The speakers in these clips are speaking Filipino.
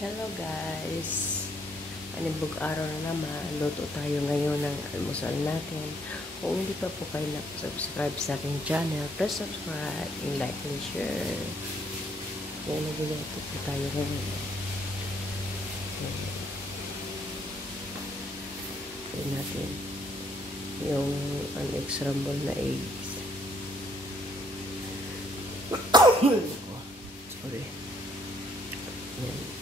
Hello guys! Anibog araw na naman. Luto tayo ngayon ng almusal natin. Kung hindi pa po kayo subscribe sa aking channel, press subscribe, and like and share. Yan, nagluluto po tayo ngayon. Yan natin yung unscrambled na eggs. Sorry. Yan.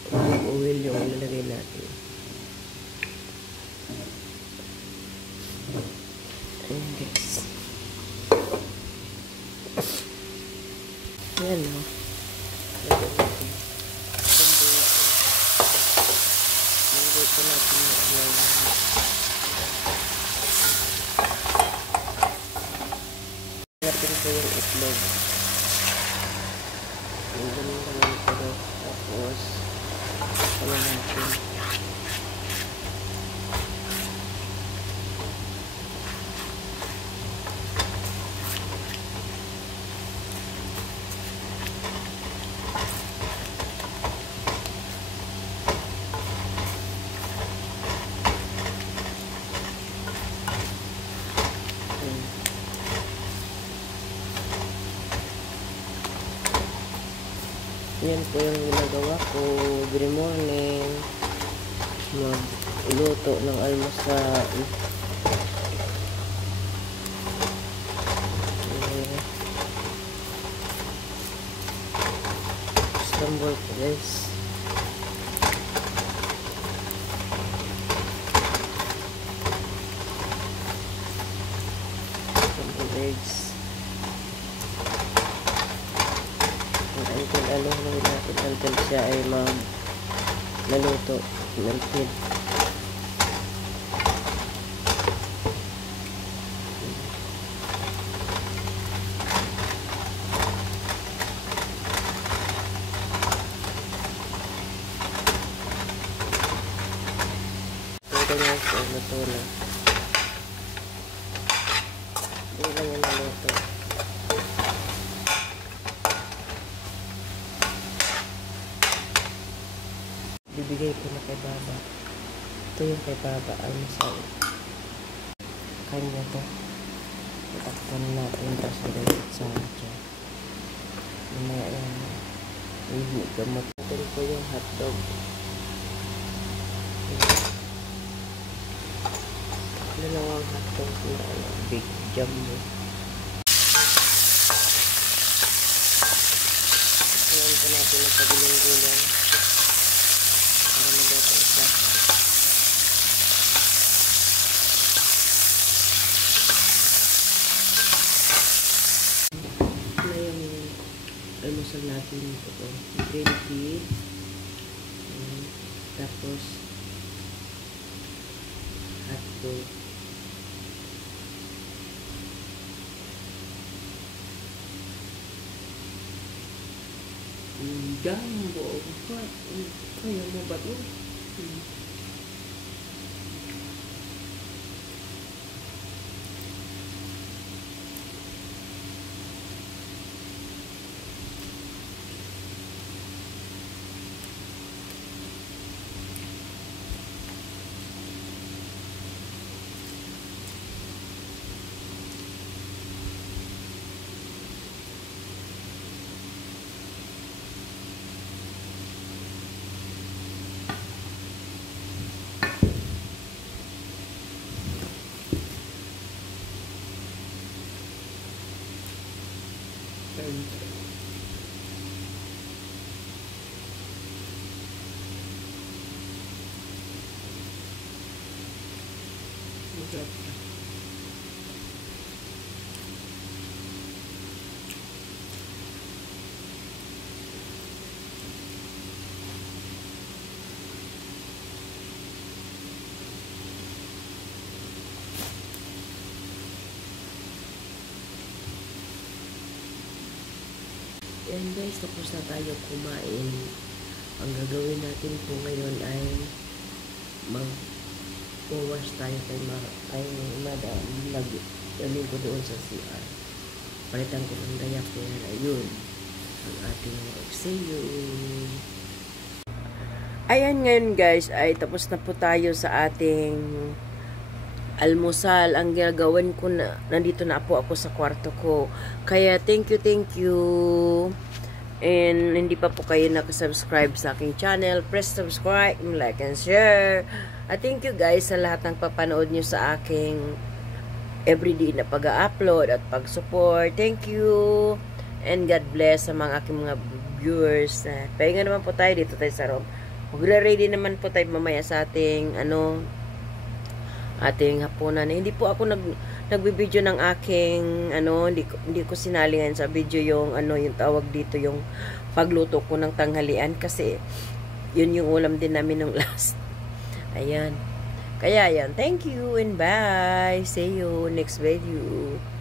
Oil yung ilalagay natin. Ayan guys. Ayan o. Lagay ko natin yung natin ko yung itlog. Yung ganun naman ko. Tapos ano natin. Yan po yung ginagawa ko every morning. Magluto ng almusal. Scramble po guys. Scramble eggs. Along natin until siya ay naluto, melted. Ito nga siya, luto na. Hindi lang yung naluto. Bibigay ko na kay Baba. Ito yung kay Baba, almusal. Kanya to. Itakpan natin tapos nagayot sa akin. Mamaya yan. Gamot natin po yung hotdog. Dalawang hotdog na big jumbo. Ngayon po natin ang pagulong-gulong. Para magato isa. Na yung almusal natin ito. Green tea. Tapos hotdog. Jumbo. Kaya mo ba ito? Yan guys, tapos na tayo kumain. Ang gagawin natin po ngayon ay mag-wash tayo kay madam. Lagyan ko doon sa CR. Palitan ko ng diaper. Ayun. Ang ating Roxeo. Ayan ngayon guys, ay tapos na po tayo sa ating almusal. Ang gagawin ko na, nandito na po ako sa kwarto ko. Kaya thank you. And hindi pa po kayo nakasubscribe sa aking channel, press subscribe, like and share. At thank you guys sa lahat ng papanood nyo sa aking everyday na pag-upload at pag-support. Thank you. And God bless sa mga aking mga viewers. Pahinga naman po tayo dito tayo sa room. Magre-ready naman po tayo mamaya sa ating ating hapunan. Hindi po ako nagbibideo ng aking hindi ko sinalingan sa video yung yung tawag dito yung pagluto ko ng tanghalian kasi yun yung ulam din namin ng last. Ayan. Kaya yan. Thank you and bye. See you next video.